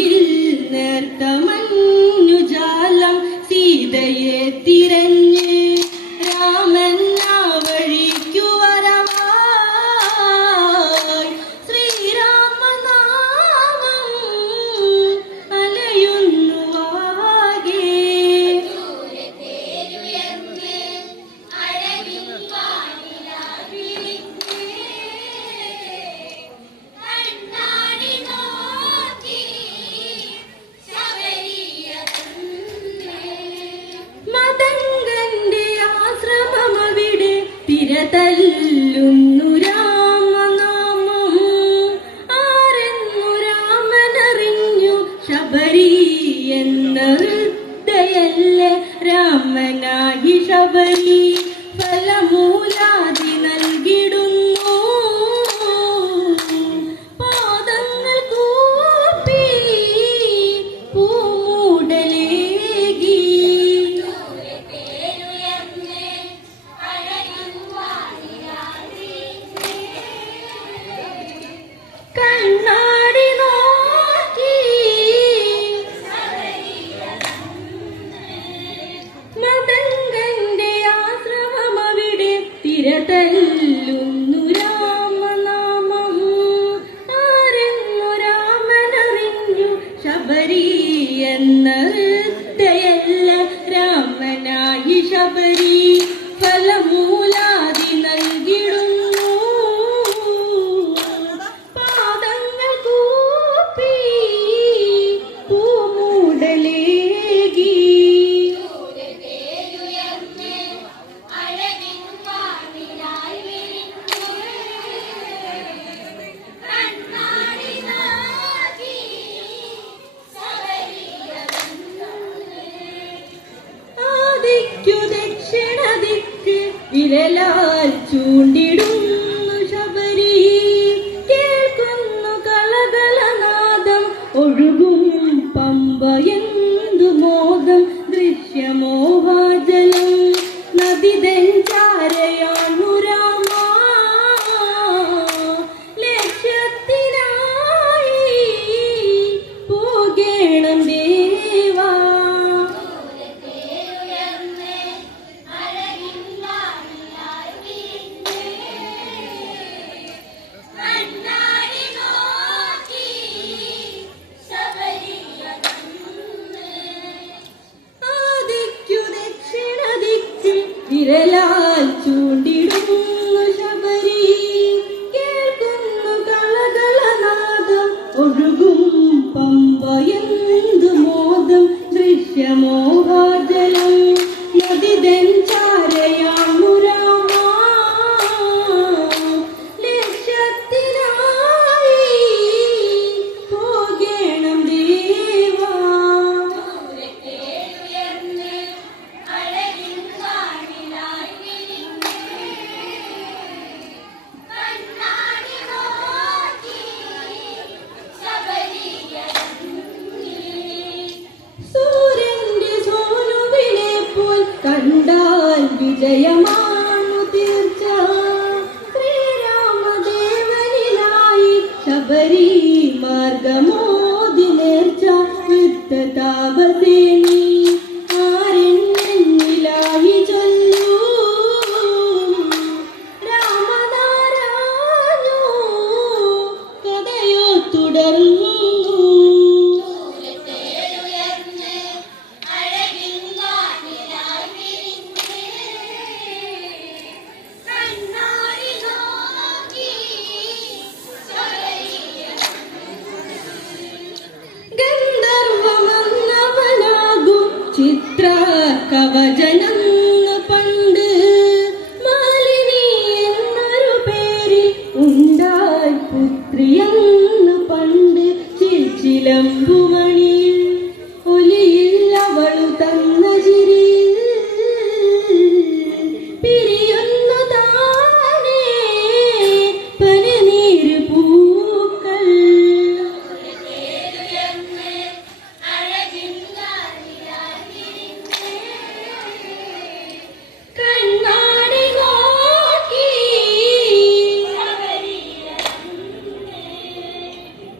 വഴിയിൽ നേർത്ത മഞ്ഞുജാലം സീതയെ തിരഞ്ഞ് രാമൻ ആ വഴിക്കു വരവായി ശ്രീരാമനാമം അലയുന്നു ആകെ. മതങ്കന്റെ ആശ്രമമവിടെ തിരതല്ലുന്നു രാമനാമം. ആരെന്നു രാമനറിഞ്ഞു ശബരി എന്ന ഹൃദയല്ലേ രാമനായി ശബരി ഫലമൂലാദി നൽകിടുന്നു. പാദങ്ങൾ കൂപ്പി പൂമൂടലേകി കണ്ണാടി നോക്കി മതങ്കന്റെ ആശ്രമമവിടെ തിരതല്ലുന്നു രാമനാമം. ആരെന്നു രാമനറിഞ്ഞു ശബരി എന്ന ഹൃദയല്ല രാമനായി ശബരി ഫലമൂലാദി നൽകിടുന്നു. പാദങ്ങൾ കൂപ്പി പൂമൂടലേകി ആദിക്കു ദക്ഷിണ ദിക്ക് വിരലാൽ ചൂണ്ടിടുന്നു ശബരി. കേൾക്കുന്നു കളകളനാദം ഒഴുകും പമ്പ എന്തു മോദം ദൃശ്യമോഹാജലം നദിതൻ ചാരയാണു രാമ ലക്ഷ്യത്തിനായി പോകേണം ദേവാ. ആദിക്കു ദക്ഷിണ ദിക്ക് വിരലാൽ ചൂണ്ടിടുന്നു ശബരി. കേൾക്കുന്നു കളകളനാദം ഒഴുകും പമ്പ എന്തു മോദം ദൃശ്യമോഹാജലം നദിതൻ ചാരയാണു രാമ ലക്ഷ്യത്തിനായി പോകേണം ദേവാ. സൂര്യന്റെ സോനുവിനെ പോൽ കണ്ടാൽ വിജയമാണു തീർച്ച. ശ്രീരാമദേവനിലായി ശബരി മാർഗമോദി നേർച്ച യുദ്ധതാപസേനി ആരെന്നിലായി ചൊല്ലൂ രാമനാരായണോ കഥയോ തുടർന്നു. ഗന്ധർവമന്നവനാകും ചിത്ര കവചനെന്ന് പണ്ട് മാലിനി എന്നൊരു പേരിൽ ഉണ്ടായി പുത്രിയെന്ന് പണ്ട് ചിലമ്പുമണി